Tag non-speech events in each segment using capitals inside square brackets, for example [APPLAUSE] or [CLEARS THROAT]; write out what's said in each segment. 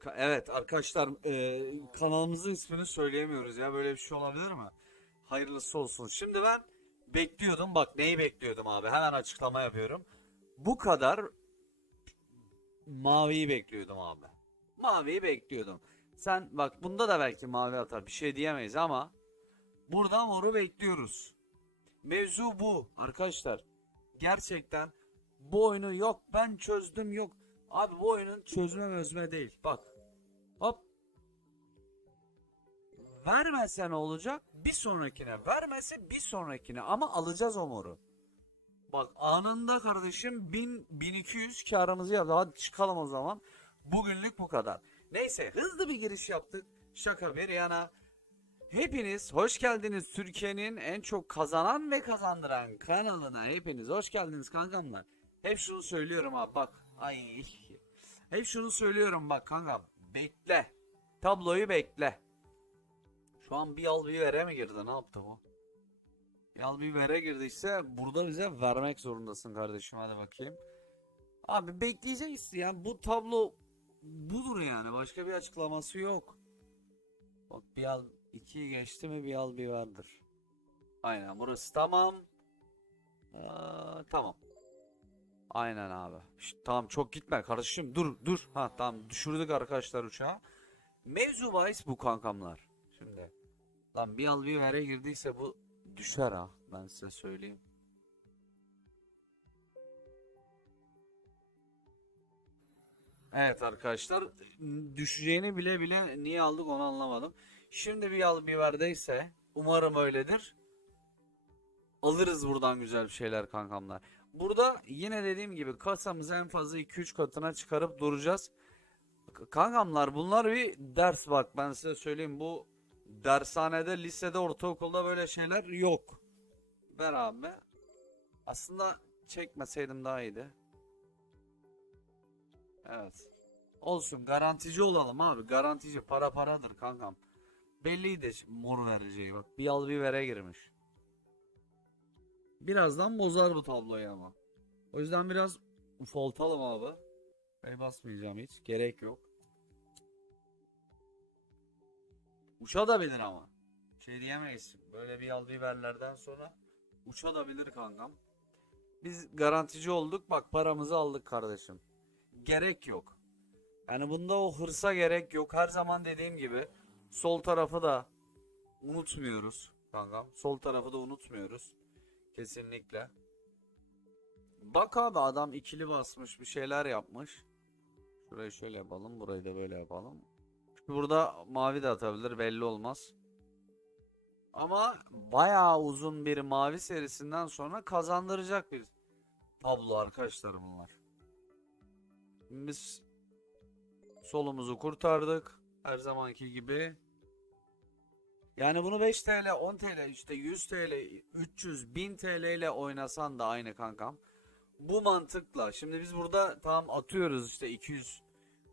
Ka- Evet arkadaşlar e, kanalımızın ismini söyleyemiyoruz ya böyle bir şey olabilir mi? Hayırlısı olsun. Şimdi ben bekliyordum bak neyi bekliyordum abi hemen açıklama yapıyorum. Bu kadar maviyi bekliyordum abi. Maviyi bekliyordum. Sen bak bunda da belki mavi atar bir şey diyemeyiz ama burada moru bekliyoruz. Mevzu bu arkadaşlar. Gerçekten bu oyunu yok ben çözdüm yok. Abi bu oyunun çözme mözme değil. Bak. Vermezse ne olacak? Bir sonrakine. Vermezse bir sonrakine. Ama alacağız o moru. Bak anında kardeşim 1000 1200 karımızı yaptı. Hadi çıkalım o zaman. Bugünlük bu kadar. Neyse hızlı bir giriş yaptık. Şaka bir yana. Hepiniz hoş geldiniz Türkiye'nin en çok kazanan ve kazandıran kanalına. Hepiniz hoş geldiniz kankamlar. Hep şunu söylüyorum abi bak. Ay. Hep şunu söylüyorum bak kankam. Bekle. Tabloyu bekle. Şu an bir al bir vere mi girdi? Ne yaptı bu? Bir al bir vere girdiyse burada bize vermek zorundasın kardeşim. Hadi bakayım. Abi bekleyeceğiz yani bu tablo budur yani. Başka bir açıklaması yok. Bak bir al 2'yi geçti mi bir al bir vardır. Aynen burası tamam. Ee, tamam. Aynen abi. Şşt, tamam çok gitme kardeşim dur dur. Ha tamam düşürdük arkadaşlar uçağı. Mevzu bahis bu kankamlar. Şimdi. Lan bir al bir vere girdiyse bu düşer ha. Ben size söyleyeyim. Evet arkadaşlar düşeceğini bile bile niye aldık onu anlamadım. Şimdi bir al bir verdiyse umarım öyledir. Alırız buradan güzel şeyler kankamlar. Burada yine dediğim gibi kasamızı en fazla 2-3 katına çıkarıp duracağız. Kankamlar bunlar bir ders bak ben size söyleyeyim bu dershanede, lisede, ortaokulda böyle şeyler yok. Ver abi. Aslında çekmeseydim daha iyiydi. Evet. Olsun garantici olalım abi. Garantici para paradır kankam. Belliydi mor vereceği bak. Bir al bir vere girmiş. Birazdan bozar bu tabloyu ama. O yüzden biraz ufaltalım abi. Bey basmayacağım hiç. Gerek yok. Uçabilir ama. Şey diyemeyiz. Böyle bir al biberlerden sonra uçabilir kankam. Biz garantici olduk. Bak paramızı aldık kardeşim. Gerek yok. Yani bunda o hırsa gerek yok. Her zaman dediğim gibi sol tarafı da unutmuyoruz kankam. Sol tarafı da unutmuyoruz. Kesinlikle. Bak abi adam ikili basmış bir şeyler yapmış. Şurayı şöyle yapalım. Burayı da böyle yapalım. Burada mavi de atabilir belli olmaz. Ama bayağı uzun bir mavi serisinden sonra kazandıracak bir tablo arkadaşlar bunlar. Biz solumuzu kurtardık. Her zamanki gibi. Yani bunu 5 TL, 10 TL, işte 100 TL, 300, 1000 TL ile oynasan da aynı kankam. Bu mantıkla. Şimdi biz burada tamam atıyoruz işte 200,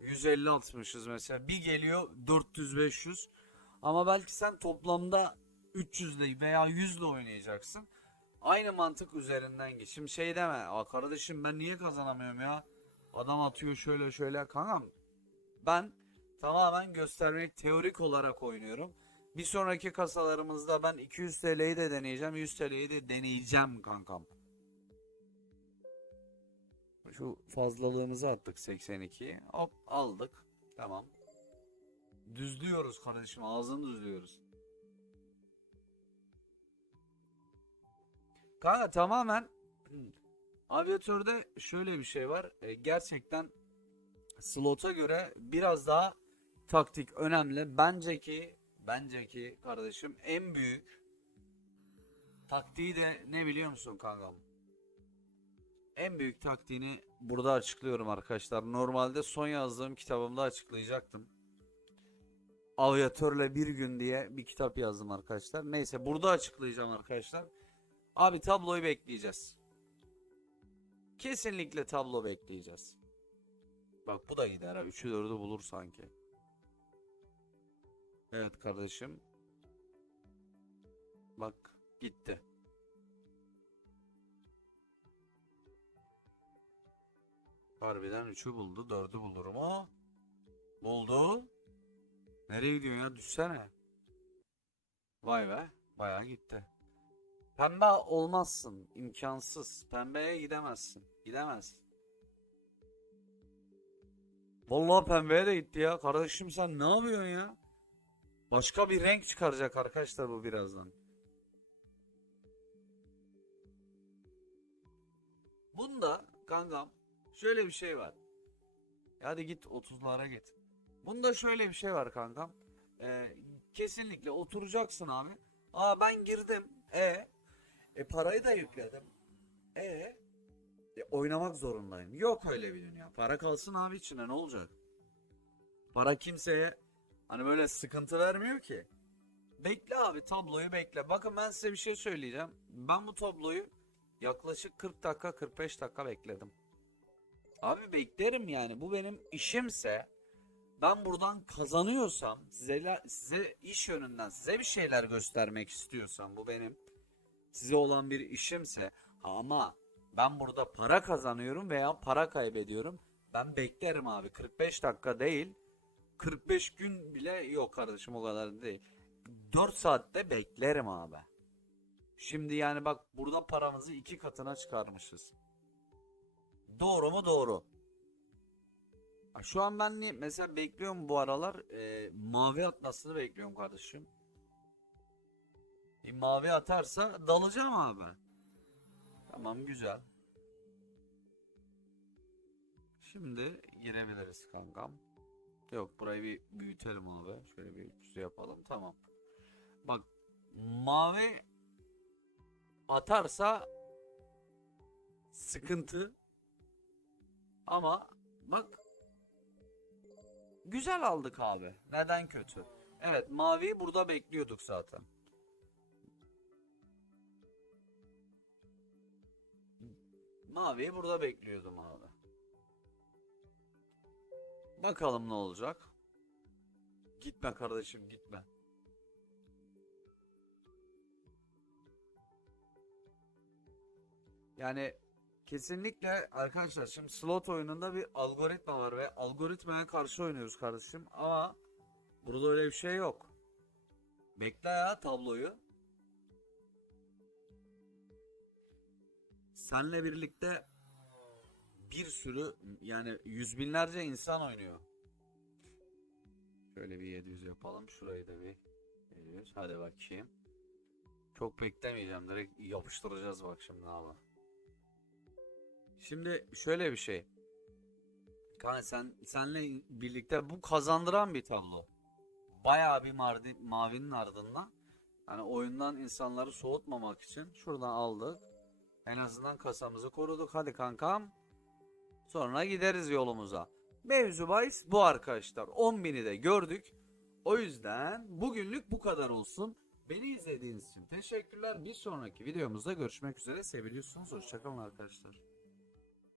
150 atmışız mesela. Bir geliyor 400, 500. Ama belki sen toplamda 300 ile veya 100 ile oynayacaksın. Aynı mantık üzerinden git. Şimdi şey deme. Aa kardeşim ben niye kazanamıyorum ya? Adam atıyor şöyle şöyle. Kankam ben tamamen göstermek teorik olarak oynuyorum. Bir sonraki kasalarımızda ben 200 TL'yi de deneyeceğim. 100 TL'yi de deneyeceğim kankam. Şu fazlalığımızı attık 82. Hop aldık. Tamam. Düzlüyoruz kardeşim. Ağzını düzlüyoruz. Kanka tamamen [CLEARS THROAT] aviatörde şöyle bir şey var. E, gerçekten slota göre biraz daha taktik önemli. Bence ki bence ki kardeşim en büyük taktiği de ne biliyor musun kankam? En büyük taktiğini burada açıklıyorum arkadaşlar. Normalde son yazdığım kitabımda açıklayacaktım. Aviatörle bir gün diye bir kitap yazdım arkadaşlar. Neyse burada açıklayacağım arkadaşlar. Abi tabloyu bekleyeceğiz. Kesinlikle tablo bekleyeceğiz. Bak bu da gider ha. 3'ü 4'ü bulur sanki. Evet kardeşim. Bak gitti. Harbiden 3'ü buldu 4'ü bulur mu? Buldu. Nereye gidiyorsun ya? Düşsene. Vay be. Bayağı gitti. Pembe olmazsın. imkansız. Pembeye gidemezsin. Gidemezsin. Vallahi pembeye de gitti ya. Kardeşim sen ne yapıyorsun ya? Başka bir renk çıkaracak arkadaşlar bu birazdan. Bunda kankam şöyle bir şey var. Hadi git 30'lara git. Bunda şöyle bir şey var kankam. Ee, kesinlikle oturacaksın abi. Aa ben girdim. E e parayı da yükledim. E, e oynamak zorundayım. Yok öyle bir dünya. Para kalsın abi içine ne olacak? Para kimseye hani böyle sıkıntı vermiyor ki. Bekle abi tabloyu bekle. Bakın ben size bir şey söyleyeceğim. Ben bu tabloyu yaklaşık 40 dakika 45 dakika bekledim. Abi beklerim yani. Bu benim işimse ben buradan kazanıyorsam size size iş yönünden size bir şeyler göstermek istiyorsam bu benim size olan bir işimse ama ben burada para kazanıyorum veya para kaybediyorum. Ben beklerim abi 45 dakika değil 45 gün bile yok kardeşim o kadar değil. 4 saatte beklerim abi. Şimdi yani bak burada paramızı iki katına çıkarmışız. Doğru mu? Doğru. Şu an ben niye- mesela bekliyorum bu aralar e, mavi atmasını bekliyorum kardeşim. Bir mavi atarsa dalacağım abi. Tamam güzel. Şimdi girebiliriz kankam. Yok burayı bir büyütelim abi. Şöyle bir 300 yapalım tamam. Bak mavi atarsa sıkıntı. Ama bak güzel aldık abi. Neden kötü? Evet maviyi burada bekliyorduk zaten. Maviyi burada bekliyordum abi. Bakalım ne olacak. Gitme kardeşim gitme. Yani kesinlikle arkadaşlar şimdi slot oyununda bir algoritma var ve algoritmaya karşı oynuyoruz kardeşim ama burada öyle bir şey yok. Bekle ya tabloyu. Senle birlikte bir sürü yani yüz binlerce insan oynuyor. Şöyle bir 700 yapalım. Şurayı da bir 700. Hadi bakayım. Çok beklemeyeceğim. Direkt yapıştıracağız bak şimdi ama. Şimdi şöyle bir şey. Kanka sen senle birlikte bu kazandıran bir tablo. Bayağı bir mardi, mavinin ardından hani oyundan insanları soğutmamak için şuradan aldık. En azından kasamızı koruduk. Hadi kankam. Sonra gideriz yolumuza. Mevzu bahis bu arkadaşlar. 10.000'i de gördük. O yüzden bugünlük bu kadar olsun. Beni izlediğiniz için teşekkürler. Bir sonraki videomuzda görüşmek üzere. Seviliyorsunuz. Hoşçakalın arkadaşlar.